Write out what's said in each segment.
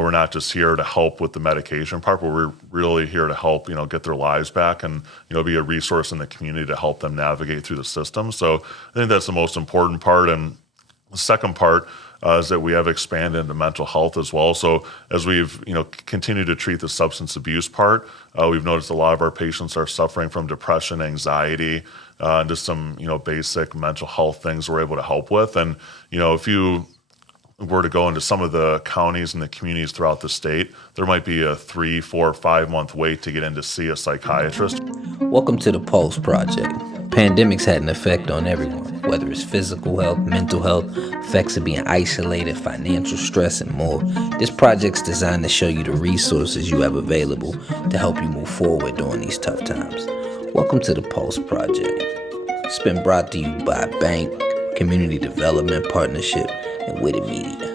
we're not just here to help with the medication part, but we're really here to help, get their lives back and, be a resource in the community to help them navigate through the system. So I think that's the most important part. And the second part is that we have expanded into mental health as well. So as we've, continued to treat the substance abuse part, we've noticed a lot of our patients are suffering from depression, anxiety, and just some, basic mental health things we're able to help with. And, if you were to go into some of the counties and the communities throughout the state, there might be a 3, 4, 5 month wait to get in to see a psychiatrist. Welcome to the Pulse Project. Pandemics had an effect on everyone, whether it's physical health, mental health, effects of being isolated, financial stress, and more. This project's designed to show you the resources you have available to help you move forward during these tough times. Welcome to the Pulse Project. It's been brought to you by Bank, Community Development Partnership, and Witted Media.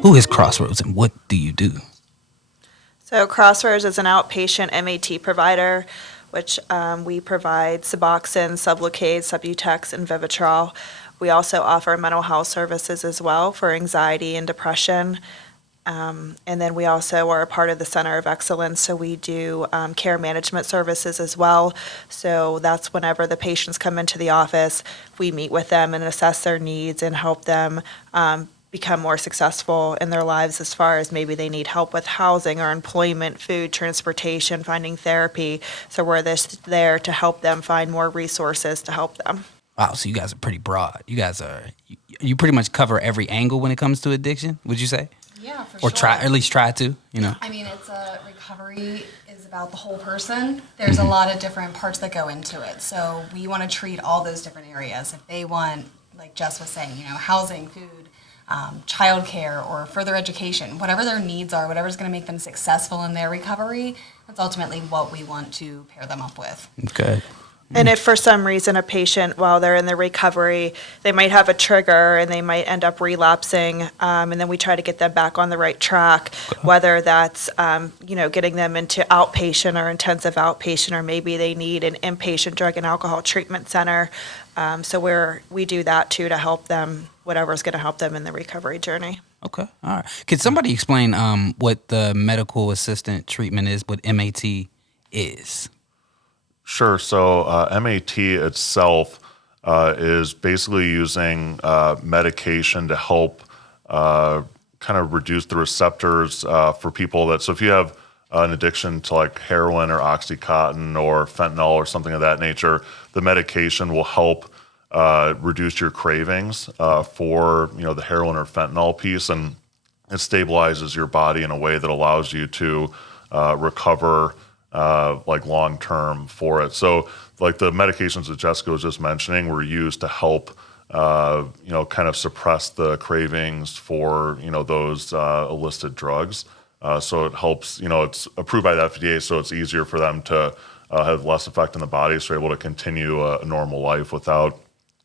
Who is Crossroads and what do you do? So Crossroads is an outpatient MAT provider, which we provide Suboxone, Sublocade, Subutex, and Vivitrol. We also offer mental health services as well for anxiety and depression. And then we also are a part of the Center of Excellence, so we do care management services as well. So that's whenever the patients come into the office, we meet with them and assess their needs and help them become more successful in their lives as far as maybe they need help with housing or employment, food, transportation, finding therapy. So we're there to help them find more resources to help them. Wow, so you guys are pretty broad. You pretty much cover every angle when it comes to addiction, would you say? Yeah, for or sure. Or at least try to, I mean, recovery is about the whole person. There's a lot of different parts that go into it. So we want to treat all those different areas. If they want, like Jess was saying, housing, food, childcare, or further education, whatever their needs are, whatever's going to make them successful in their recovery, that's ultimately what we want to pair them up with. Okay. And if for some reason a patient, while they're in the recovery, they might have a trigger and they might end up relapsing, and then we try to get them back on the right track, whether that's, getting them into outpatient or intensive outpatient, or maybe they need an inpatient drug and alcohol treatment center. So we do that too to help them, whatever's going to help them in the recovery journey. Okay. All right. Could somebody explain what the medical assistant treatment is, what MAT is? Sure. So MAT itself is basically using medication to help kind of reduce the receptors for people that, so if you have an addiction to like heroin or Oxycontin or fentanyl or something of that nature, the medication will help reduce your cravings for, the heroin or fentanyl piece, and it stabilizes your body in a way that allows you to recover like long term for it. So like the medications that Jessica was just mentioning were used to help kind of suppress the cravings for those illicit drugs. So it helps, it's approved by the FDA, so it's easier for them to have less effect on the body, so they're able to continue a normal life without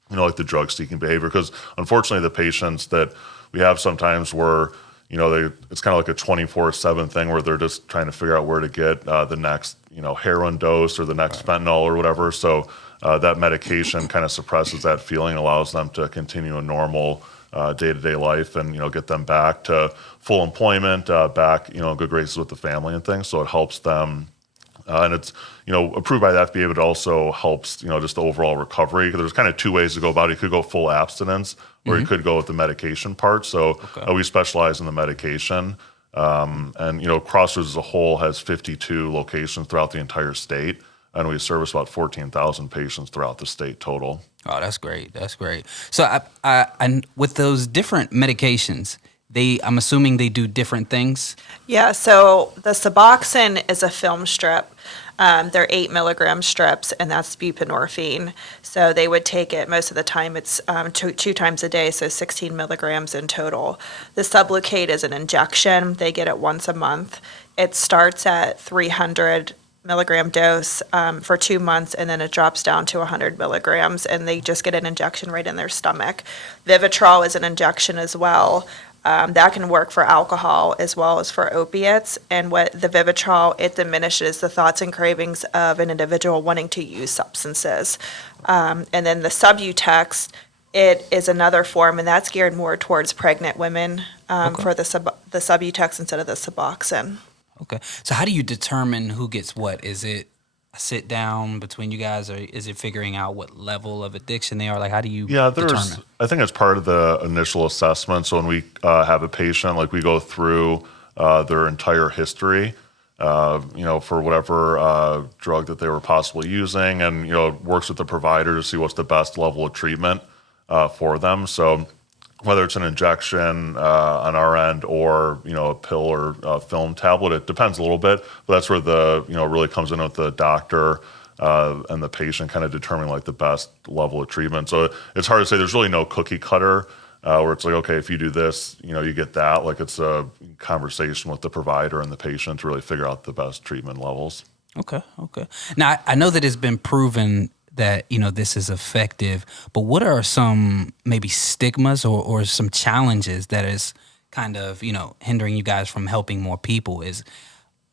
like the drug seeking behavior. Because unfortunately the patients that we have sometimes were it's kind of like a 24/7 thing where they're just trying to figure out where to get the next, heroin dose or the next fentanyl or whatever. So that medication kind of suppresses that feeling, allows them to continue a normal day-to-day life and, get them back to full employment, back, good graces with the family and things. So it helps them. And it's, approved by the FDA, but it also helps, just the overall recovery. There's kind of two ways to go about it. You could go full abstinence, or you could go with the medication part. So we specialize in the medication. And, Crossroads as a whole has 52 locations throughout the entire state, and we service about 14,000 patients throughout the state total. Oh, that's great. That's great. So I with those different medications, I'm assuming they do different things? Yeah, so the Suboxone is a film strip. They're 8 milligram strips, and that's buprenorphine. So they would take it most of the time. It's two times a day, so 16 milligrams in total. The Sublocade is an injection. They get it once a month. It starts at 300 milligram dose for 2 months, and then it drops down to 100 milligrams, and they just get an injection right in their stomach. Vivitrol is an injection as well. That can work for alcohol as well as for opiates. And what the Vivitrol, it diminishes the thoughts and cravings of an individual wanting to use substances. And then the Subutex it is another form, and that's geared more towards pregnant women for the Subutex instead of the Suboxone. Okay. So how do you determine who gets what? Is it a sit down between you guys, or is it figuring out what level of addiction they are? Like, how do you determine? I think it's part of the initial assessment. So when we have a patient, like we go through their entire history, for whatever drug that they were possibly using, and works with the provider to see what's the best level of treatment for them. So whether it's an injection on our end or a pill or a film tablet, it depends a little bit. But that's where the really comes in with the doctor and the patient kind of determining like the best level of treatment. So it's hard to say. There's really no cookie cutter where it's like, okay, if you do this, you get that. Like it's a conversation with the provider and the patient to really figure out the best treatment levels. Okay. Now, I know that it's been proven that, this is effective, but what are some maybe stigmas or some challenges that is kind of, hindering you guys from helping more people?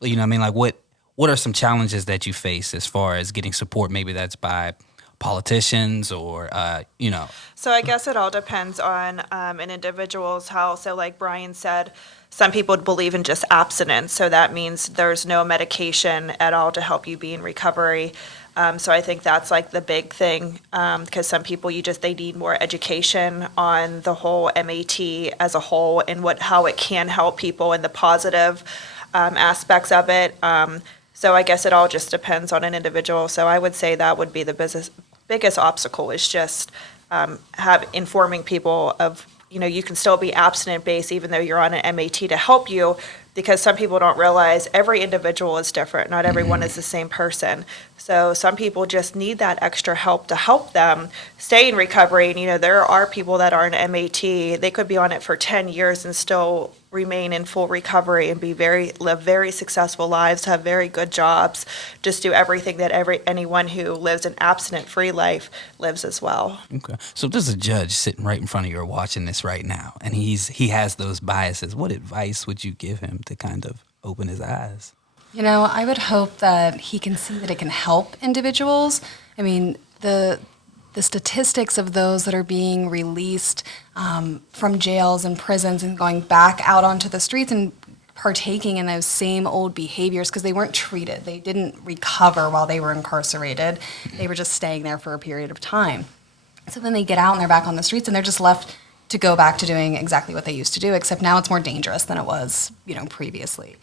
What are some challenges that you face as far as getting support? Maybe that's by politicians or. So I guess it all depends on an individual's health. So like Brian said, some people believe in just abstinence. So that means there's no medication at all to help you be in recovery. So I think that's like the big thing, because some people they need more education on the whole MAT as a whole and how it can help people and the positive aspects of it. So I guess it all just depends on an individual. So I would say that would be the biggest obstacle is just informing people of, you can still be abstinent based even though you're on an MAT to help you, because some people don't realize every individual is different. Not everyone is the same person. So some people just need that extra help to help them stay in recovery. And, there are people that are in MAT. They could be on it for 10 years and still remain in full recovery and live very successful lives, have very good jobs, just do everything that anyone who lives an abstinent-free life lives as well. Okay. So there's a judge sitting right in front of you watching this right now, and he has those biases. What advice would you give him to kind of open his eyes? I would hope that he can see that it can help individuals. I mean, the statistics of those that are being released from jails and prisons and going back out onto the streets and partaking in those same old behaviors because they weren't treated. They didn't recover while they were incarcerated. They were just staying there for a period of time. So then they get out and they're back on the streets and they're just left to go back to doing exactly what they used to do, except now it's more dangerous than it was, previously.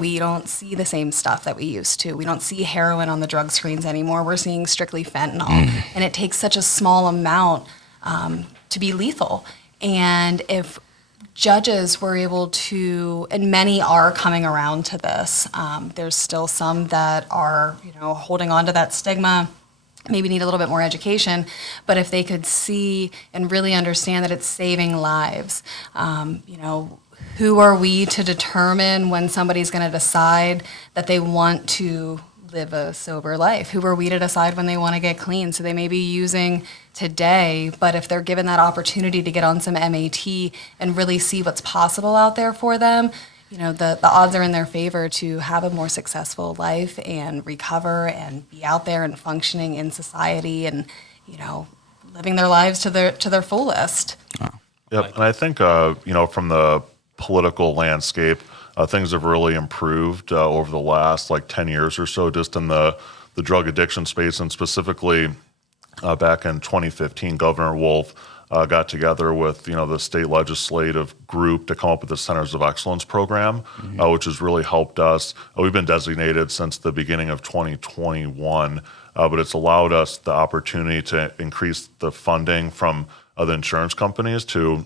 We don't see the same stuff that we used to. We don't see heroin on the drug screens anymore. We're seeing strictly fentanyl. And it takes such a small amount to be lethal. And if judges were able to, and many are coming around to this, there's still some that are, holding on to that stigma, maybe need a little bit more education, but if they could see and really understand that it's saving lives, who are we to determine when somebody's going to decide that they want to live a sober life? Who are we to decide when they want to get clean? So they may be using today, but if they're given that opportunity to get on some MAT and really see what's possible out there for them, the odds are in their favor to have a more successful life and recover and be out there and functioning in society and, living their lives to their fullest. Oh. Yep, and I think, from the political landscape, things have really improved over the last 10 years or so, just in the drug addiction space, and specifically back in 2015, Governor Wolf got together with the state legislative group to come up with the Centers of Excellence program, which has really helped us. We've been designated since the beginning of 2021, but it's allowed us the opportunity to increase the funding from the insurance companies to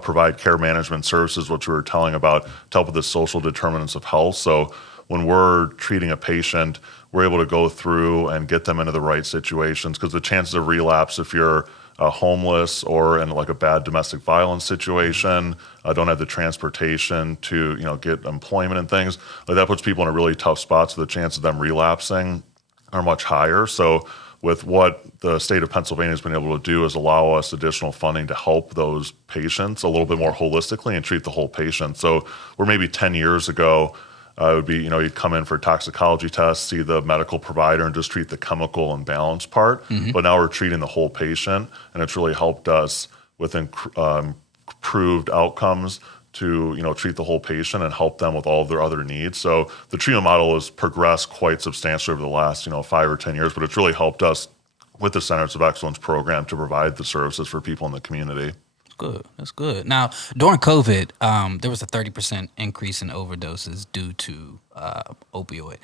provide care management services, which we were telling about, to help with the social determinants of health. So when we're treating a patient, we're able to go through and get them into the right situations, because the chances of relapse, if you're homeless or in a bad domestic violence situation, don't have the transportation to get employment and things, that puts people in a really tough spot. So the chance of them relapsing are much higher. So with what the state of Pennsylvania has been able to do is allow us additional funding to help those patients a little bit more holistically and treat the whole patient. So where maybe 10 years ago, it would be, you'd come in for a toxicology test, see the medical provider, and just treat the chemical imbalance part. But now we're treating the whole patient, and it's really helped us with improved outcomes to, treat the whole patient and help them with all of their other needs. So the treatment model has progressed quite substantially over the last, 5 or 10 years, but it's really helped us with the Centers of Excellence program to provide the services for people in the community. Good. That's good. Now, during COVID, there was a 30% increase in overdoses due to opioid.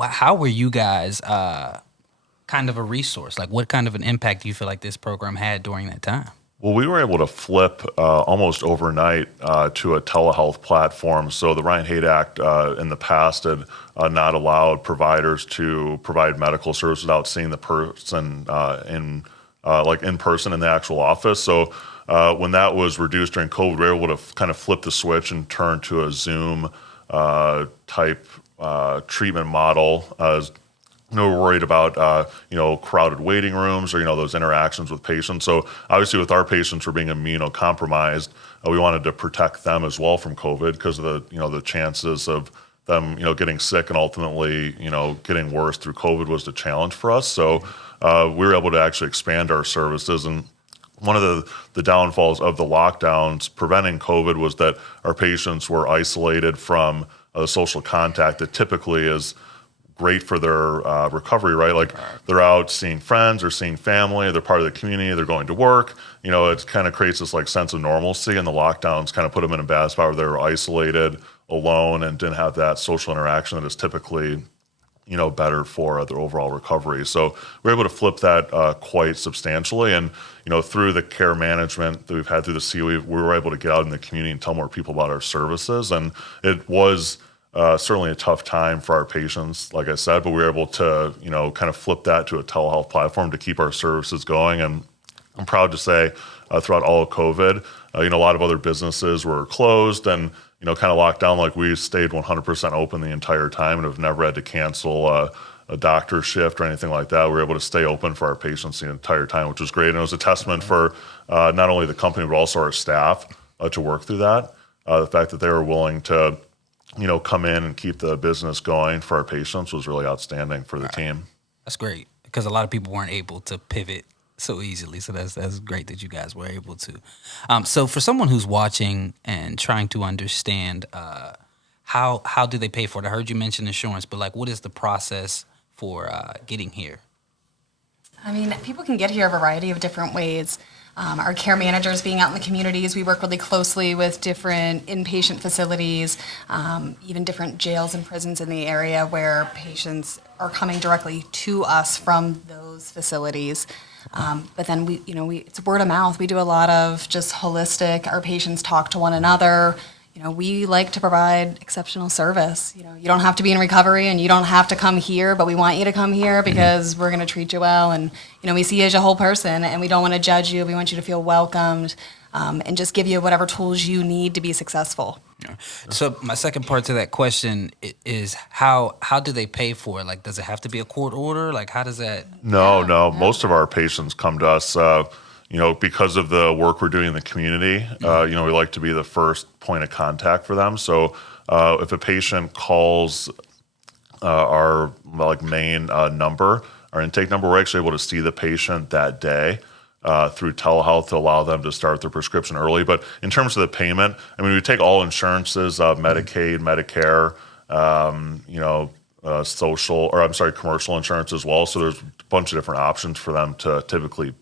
How were you guys kind of a resource? Like, what kind of an impact do you feel like this program had during that time? Well, we were able to flip almost overnight to a telehealth platform. So the Ryan Haight Act in the past had not allowed providers to provide medical services without seeing the person in person in the actual office. So when that was reduced during COVID, we were able to kind of flip the switch and turn to a Zoom type treatment model. We're worried about crowded waiting rooms or those interactions with patients. So obviously, with our patients who are being immunocompromised, we wanted to protect them as well from COVID because of the chances of them getting sick and ultimately getting worse through COVID was the challenge for us. So we were able to actually expand our services. And one of the downfalls of the lockdowns preventing COVID was that our patients were isolated from social contact that typically is great for their recovery, right? Like they're out seeing friends or seeing family, they're part of the community, they're going to work. It kind of creates this sense of normalcy, and the lockdowns kind of put them in a bad spot where they were isolated, alone, and didn't have that social interaction that is typically better for their overall recovery. So we're able to flip that quite substantially. And, through the care management that we've had through the COE, we were able to get out in the community and tell more people about our services. And it was certainly a tough time for our patients, like I said, but we were able to, kind of flip that to a telehealth platform to keep our services going. And I'm proud to say throughout all of COVID, a lot of other businesses were closed and, kind of locked down. Like we stayed 100% open the entire time and have never had to cancel a doctor's shift or anything like that. We were able to stay open for our patients the entire time, which was great. And it was a testament for not only the company, but also our staff to work through that. The fact that they were willing to come in and keep the business going for our patients was really outstanding for the team. That's great because a lot of people weren't able to pivot so easily. So that's great that you guys were able to. So for someone who's watching and trying to understand how do they pay for it? I heard you mention insurance, but what is the process for getting here? I mean, people can get here a variety of different ways. Our care managers being out in the communities, we work really closely with different inpatient facilities, even different jails and prisons in the area where patients are coming directly to us from those facilities. But then it's word of mouth. We do a lot of just holistic. Our patients talk to one another. We like to provide exceptional service. You don't have to be in recovery and you don't have to come here, but we want you to come here because we're going to treat you well. And, we see you as a whole person and we don't want to judge you. We want you to feel welcomed and just give you whatever tools you need to be successful. Yeah. So my second part to that question is how do they pay for it? Does it have to be a court order? How does that? No. Most of our patients come to us because of the work we're doing in the community, we like to be the first point of contact for them. So if a patient calls our main number, our intake number, we're actually able to see the patient that day through telehealth to allow them to start their prescription early. But in terms of the payment, we take all insurances, Medicaid, Medicare, commercial insurance as well. So there's a bunch of different options for them to typically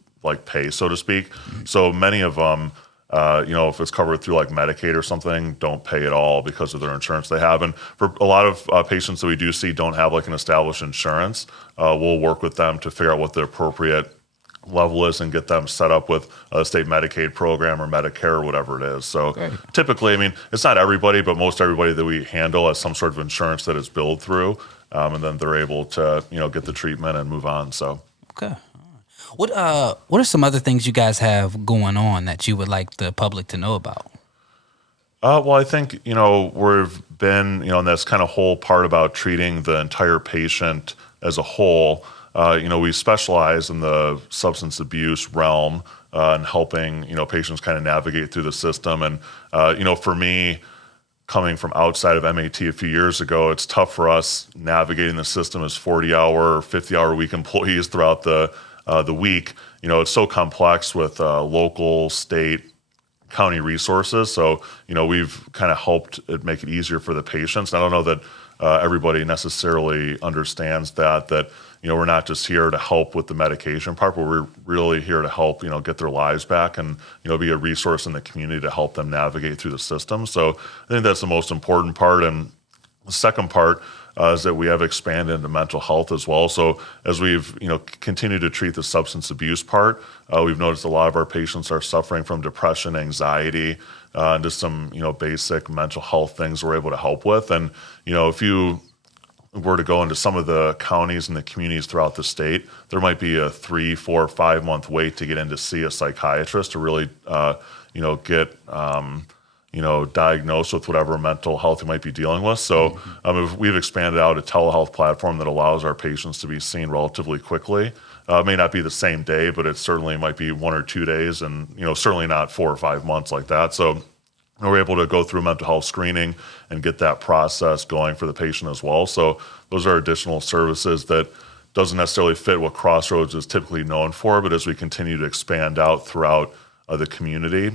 pay, so to speak. So many of them, if it's covered through Medicaid or something, don't pay at all because of their insurance they have. And for a lot of patients that we do see don't have an established insurance, we'll work with them to figure out what the appropriate level is and get them set up with a state Medicaid program or Medicare or whatever it is. So typically, it's not everybody, but most everybody that we handle has some sort of insurance that is billed through, and then they're able to get the treatment and move on. So okay. What are some other things you guys have going on that you would like the public to know about? Well, I think, we've been, and that's kind of whole part about treating the entire patient as a whole. We specialize in the substance abuse realm and helping, patients kind of navigate through the system. And, for me, coming from outside of MAT a few years ago, it's tough for us navigating the system as 40-hour, 50-hour-a-week employees throughout the week. It's so complex with local, state, county resources. So, we've kind of helped it make it easier for the patients. And I don't know that everybody necessarily understands that we're not just here to help with the medication part, but we're really here to help, get their lives back and, be a resource in the community to help them navigate through the system. So I think that's the most important part. And the second part is that we have expanded into mental health as well. So as we've, continued to treat the substance abuse part, we've noticed a lot of our patients are suffering from depression, anxiety, and just some, basic mental health things we're able to help with. And, if you were to go into some of the counties and the communities throughout the state, there might be a 3, 4, 5 month wait to get in to see a psychiatrist to really, get, diagnosed with whatever mental health you might be dealing with. So we've expanded out a telehealth platform that allows our patients to be seen relatively quickly. It may not be the same day, but it certainly might be 1 or 2 days, and certainly not 4 or 5 months like that. So we're able to go through mental health screening and get that process going for the patient as well. So those are additional services that doesn't necessarily fit what Crossroads is typically known for, but as we continue to expand out throughout the community,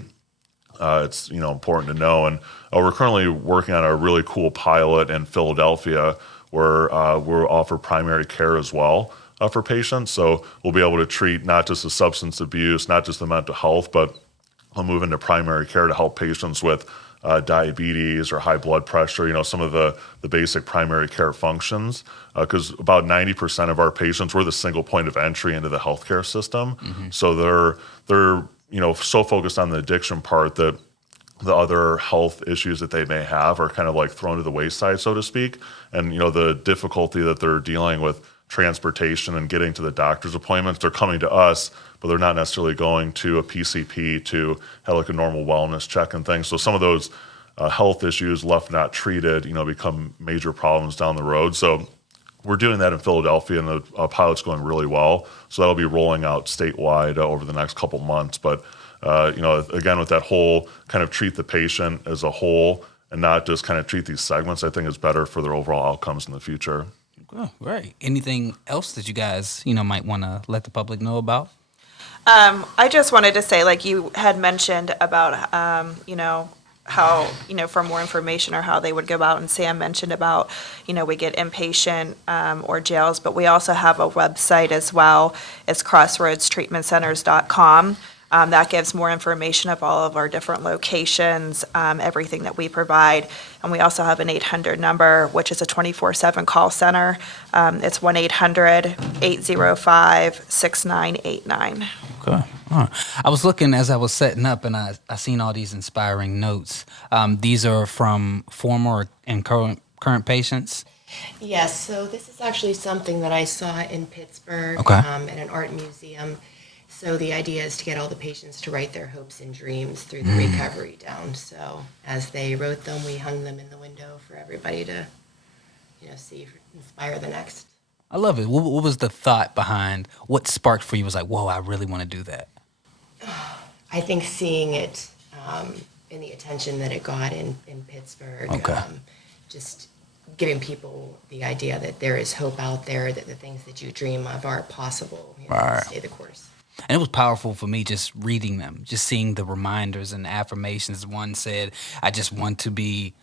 it's important to know. And we're currently working on a really cool pilot in Philadelphia where we'll offer primary care as well for patients. So we'll be able to treat not just the substance abuse, not just the mental health, but I'll move into primary care to help patients with diabetes or high blood pressure, some of the basic primary care functions, because about 90% of our patients, we're the single point of entry into the healthcare system. So they're so focused on the addiction part that the other health issues that they may have are kind of like thrown to the wayside, so to speak. And, the difficulty that they're dealing with transportation and getting to the doctor's appointments, they're coming to us, but they're not necessarily going to a PCP to have like a normal wellness check and things. So some of those health issues left not treated, become major problems down the road. So we're doing that in Philadelphia, and the pilot's going really well. So that'll be rolling out statewide over the next couple months. But, again, with that whole kind of treat the patient as a whole and not just kind of treat these segments, I think is better for their overall outcomes in the future. Oh, right. Anything else that you guys, might want to let the public know about? I just wanted to say, like you had mentioned about, how, for more information or how they would go about, and Sam mentioned about, we get inpatient or jails, but we also have a website as well. It's crossroadstreatmentcenters.com. That gives more information of all of our different locations, everything that we provide. And we also have an 800 number, which is a 24/7 call center. It's 1-800-805-6989. Okay. All right. I was looking as I was setting up, and I seen all these inspiring notes. These are from former and current patients. Yes, so this is actually something that I saw in Pittsburgh at an art museum. So the idea is to get all the patients to write their hopes and dreams through the recovery down. So as they wrote them, we hung them in the window for everybody to, see, inspire the next. I love it. What was the thought behind what sparked for you? Was like, whoa, I really want to do that. I think seeing it in the attention that it got in Pittsburgh, just giving people the idea that there is hope out there, that the things that you dream of are possible. Stay the course. And it was powerful for me just reading them, just seeing the reminders and affirmations. One said, I just want to be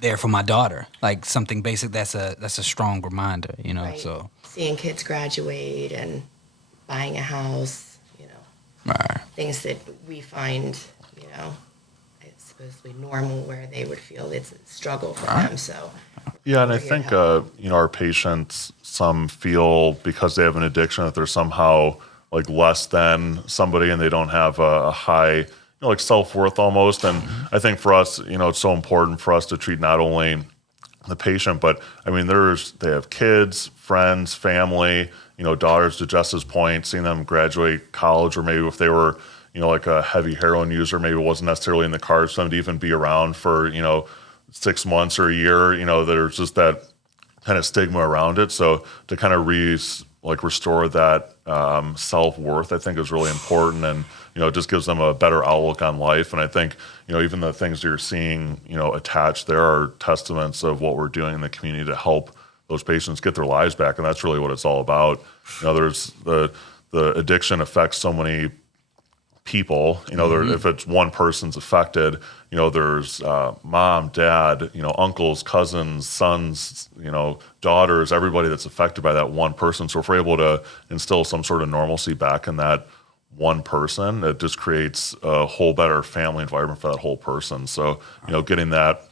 there for my daughter. Like something basic that's a strong reminder, Right. So seeing kids graduate and buying a house, things that we find, it's supposedly normal where they would feel it's a struggle for them. So yeah, and I think our patients, some feel because they have an addiction that they're somehow like less than somebody, and they don't have a high, like self-worth almost. And I think for us, it's so important for us to treat not only the patient, but I mean, they have kids, friends, family, daughters, to Jess's point, seeing them graduate college, or maybe if they were, like a heavy heroin user, maybe it wasn't necessarily in the cards for them to even be around for, 6 months or a year, there's just that kind of stigma around it. So to kind of restore that self-worth, I think is really important. And it just gives them a better outlook on life. And I think, even the things you're seeing, attached there are testaments of what we're doing in the community to help those patients get their lives back. And that's really what it's all about. There's the addiction affects so many people, if it's one person's affected, there's mom, dad, uncles, cousins, sons, daughters, everybody that's affected by that one person. So if we're able to instill some sort of normalcy back in that one person, it just creates a whole better family environment for that whole person. So, getting that,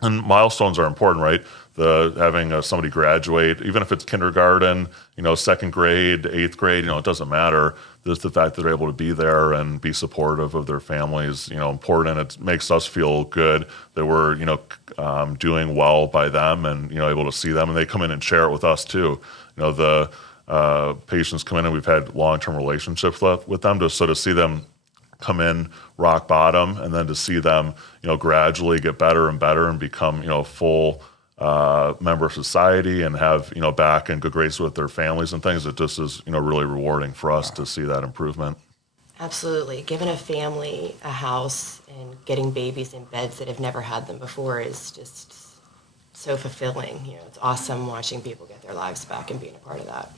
and milestones are important, right? Having somebody graduate, even if it's kindergarten, second grade, eighth grade, it doesn't matter. Just the fact that they're able to be there and be supportive of their families, important. It makes us feel good that we're, doing well by them and, able to see them, and they come in and share it with us too. The patients come in and we've had long-term relationships with them, just so to see them come in rock bottom and then to see them, gradually get better and better and become, full member of society and have, back in good graces with their families and things. It just is, really rewarding for us to see that improvement. Absolutely. Giving a family a house and getting babies in beds that have never had them before is just so fulfilling. It's awesome watching people get their lives back and being a part of that.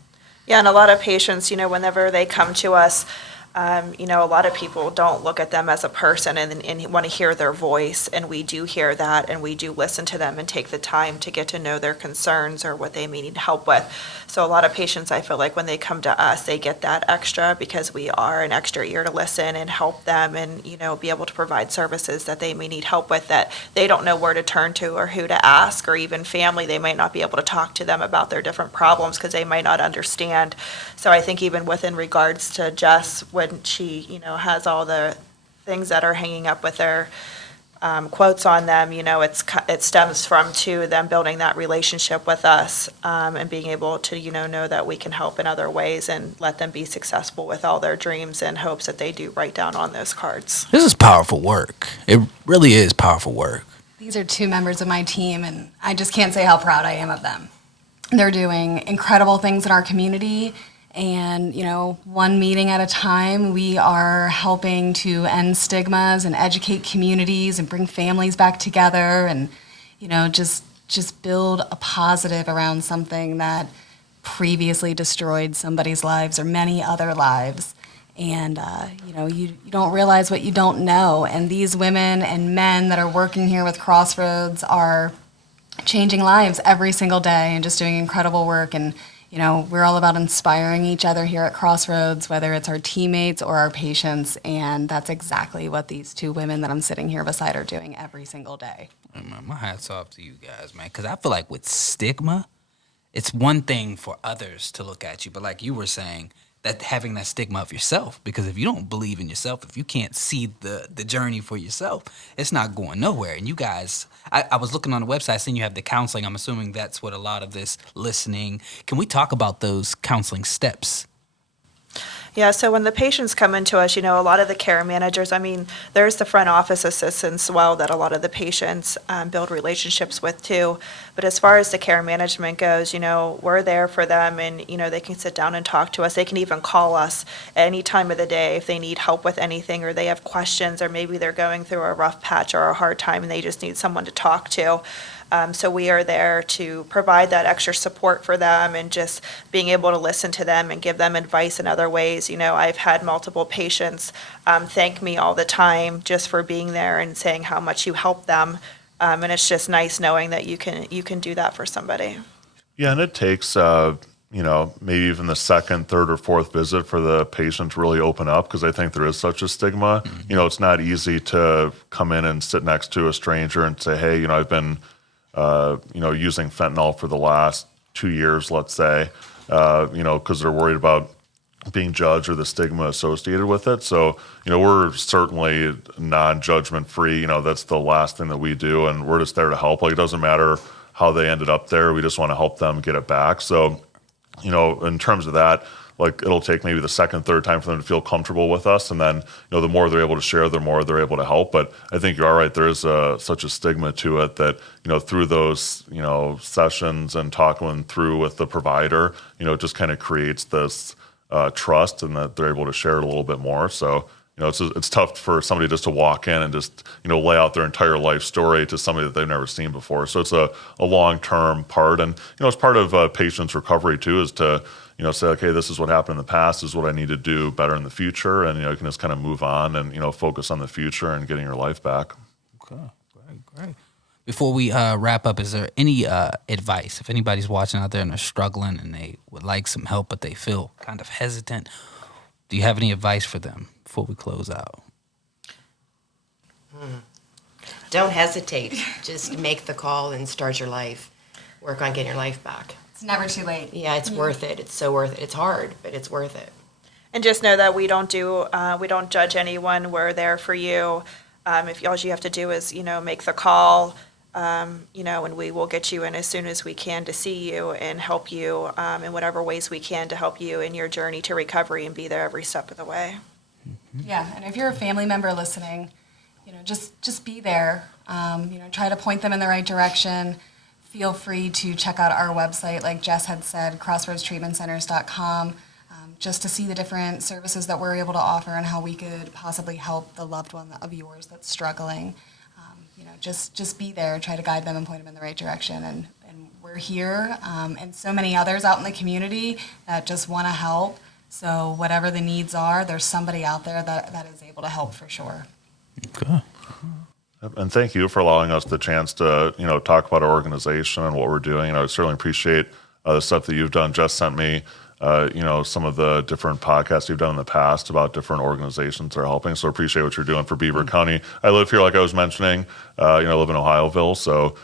Yeah, and a lot of patients, whenever they come to us, a lot of people don't look at them as a person and want to hear their voice, and we do hear that, and we do listen to them and take the time to get to know their concerns or what they may need help with. So a lot of patients, I feel like when they come to us, they get that extra because we are an extra ear to listen and help them and, be able to provide services that they may need help with that they don't know where to turn to or who to ask, or even family, they might not be able to talk to them about their different problems because they might not understand. So I think even within regards to Jess, when she, has all the things that are hanging up with their quotes on them, it stems from them building that relationship with us and being able to, know that we can help in other ways and let them be successful with all their dreams and hopes that they do write down on those cards. This is powerful work. It really is powerful work. These are 2 members of my team, and I just can't say how proud I am of them. They're doing incredible things in our community. And, one meeting at a time, we are helping to end stigmas and educate communities and bring families back together and, just build a positive around something that previously destroyed somebody's lives or many other lives. And, you don't realize what you don't know. And these women and men that are working here with Crossroads are changing lives every single day and just doing incredible work. And we're all about inspiring each other here at Crossroads, whether it's our teammates or our patients, and that's exactly what these 2 women that I'm sitting here beside are doing every single day. Man, my hat's off to you guys, man, because I feel like with stigma, it's one thing for others to look at you, but like you were saying, that having that stigma of yourself, because if you don't believe in yourself, if you can't see the journey for yourself, it's not going nowhere. And you guys, I was looking on the website, seeing you have the counseling. I'm assuming that's what a lot of this listening. Can we talk about those counseling steps? Yeah, so when the patients come into us, a lot of the care managers, there's the front office assistants as well that a lot of the patients build relationships with too. But as far as the care management goes, we're there for them and, they can sit down and talk to us. They can even call us at any time of the day if they need help with anything or they have questions or maybe they're going through a rough patch or a hard time and they just need someone to talk to. So we are there to provide that extra support for them and just being able to listen to them and give them advice in other ways. I've had multiple patients thank me all the time just for being there and saying how much you help them. And it's just nice knowing that you can do that for somebody. Yeah, and it takes, maybe even the second, third, or fourth visit for the patient to really open up because I think there is such a stigma. Mm-hmm. It's not easy to come in and sit next to a stranger and say, hey, I've been using fentanyl for the last 2 years, let's say, because they're worried about being judged or the stigma associated with it. So, we're certainly non-judgment free. That's the last thing that we do, and we're just there to help. Like, it doesn't matter how they ended up there. We just want to help them get it back. So, in terms of that, like it'll take maybe the second, third time for them to feel comfortable with us. And then, the more they're able to share, the more they're able to help. But I think you're all right. There is such a stigma to it that, through those, sessions and talking through with the provider, it just kind of creates this trust and that they're able to share it a little bit more. So it's tough for somebody just to walk in and just, lay out their entire life story to somebody that they've never seen before. So it's a long-term part. And, it's part of patient's recovery too, is to, say, okay, this is what happened in the past, this is what I need to do better in the future. And, you can just kind of move on and, focus on the future and getting your life back. Okay, great. Before we wrap up, is there any advice? If anybody's watching out there and they're struggling and they would like some help, but they feel kind of hesitant, do you have any advice for them before we close out? Don't hesitate. Just make the call and start your life. Work on getting your life back. It's never too late. Yeah, it's worth it. It's so worth it. It's hard, but it's worth it. And just know that we don't judge anyone. We're there for you. If all you have to do is, make the call, and we will get you in as soon as we can to see you and help you in whatever ways we can to help you in your journey to recovery and be there every step of the way. Yeah, and if you're a family member listening, just be there. Try to point them in the right direction. Feel free to check out our website, like Jess had said, crossroadstreatmentcenters.com, just to see the different services that we're able to offer and how we could possibly help the loved one of yours that's struggling. Just be there, try to guide them and point them in the right direction. And we're here, and so many others out in the community that just want to help. So whatever the needs are, there's somebody out there that is able to help for sure. Okay. And thank you for allowing us the chance to, talk about our organization and what we're doing. And I certainly appreciate the stuff that you've done. Jess sent me, some of the different podcasts you've done in the past about different organizations that are helping. So I appreciate what you're doing for Beaver County. I live here, like I was mentioning. I live in Ohioville, so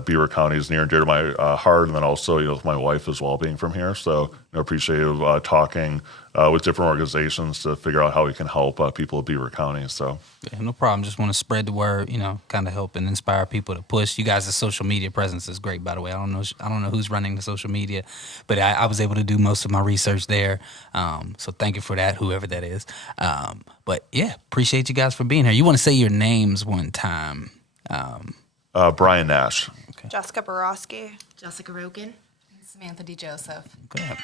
Beaver County is near and dear to my heart, and then also, with my wife as well, being from here. So, appreciate talking with different organizations to figure out how we can help people of Beaver County. So, yeah, no problem. Just want to spread the word, kind of help and inspire people to push. You guys' social media presence is great, by the way. I don't know who's running the social media, but I was able to do most of my research there. So thank you for that, whoever that is. But yeah, appreciate you guys for being here. You want to say your names one time? Brian Nash. Okay. Jessica Borowski. Jessica Rogan. And Samantha D. Joseph. Okay.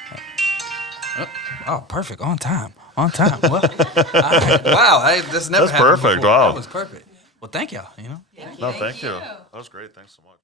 Oh, perfect. On time. Well, all right. Wow. That's never That's happened perfect. before. Wow. That was perfect. Well, thank y'all. No, thank you. That was great. Thanks so much.